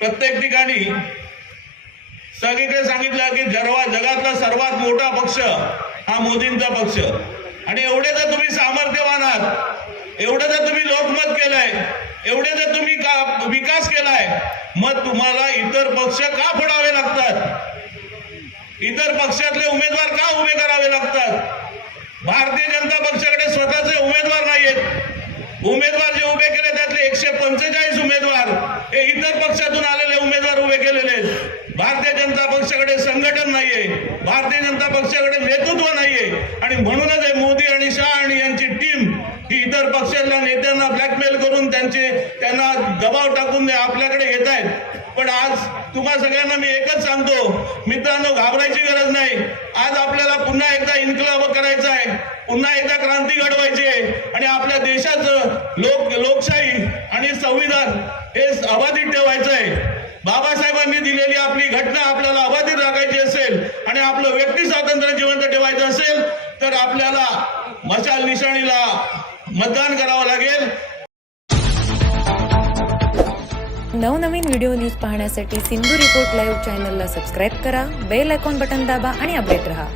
प्रत्येक ठिकाणी सगळीकडे सांगितलं की जरवा जगातला सर्वात मोठा पक्ष हा मोदींचा पक्ष. आणि एवढे जर तुम्ही सामर्थ्यवान आहात एवढं जर तुम्ही लोकमत केलंय एवढे जर तुम्ही का विकास केलाय मग तुम्हाला इतर पक्ष का फोडावे लागतात? इतर पक्षातले उमेदवार का उभे करावे लागतात? भारतीय जनता पक्षाकडे स्वतःचे उमेदवार नाहीयेत. उमेदवार जे उभे केले त्यातले एकशे पंचेचाळीस उमेदवार हे इतर पक्षातून आलेले उमेदवार उभे केलेले आहेत भारतीय जनता पक्षाकडे संघटन नाहीये भारतीय जनता पक्षाकडे नेतृत्व नाहीये. आणि म्हणूनच हे मोदी आणि शाह आणि यांची टीम ही इतर पक्षातल्या नेत्यांना ब्लॅकमेल करून त्यांचे त्यांना दबाव टाकून आपल्याकडे येत आहेत. पण आज तुम्हा सगळ्यांना मी एकच सांगतो मित्रांनो घाबरायची गरज नाही. आज आपल्याला पुन्हा एकदा इन्कलाब करायचा आहे. पुन्हा एकदा क्रांती घडवायची आहे. आणि आपल्या देशाचं लोक लोकशाही आणि संविधान हे अबाधित ठेवायचं आहे. बाबासाहेबांनी दिलेली आपली घटना आपल्याला अबाधित राखायची असेल आणि आपलं व्यक्ती स्वातंत्र्य जिवंत ठेवायचं असेल तर आपल्याला मशाल निशाणीला मतदान करावं लागेल. नवनवीन व्हिडिओ न्यूज पाहण्यासाठी सिंधू रिपोर्ट लाईव्ह चॅनलला सबस्क्राईब करा बेल आयकॉन बटन दाबा आणि अपडेट रहा.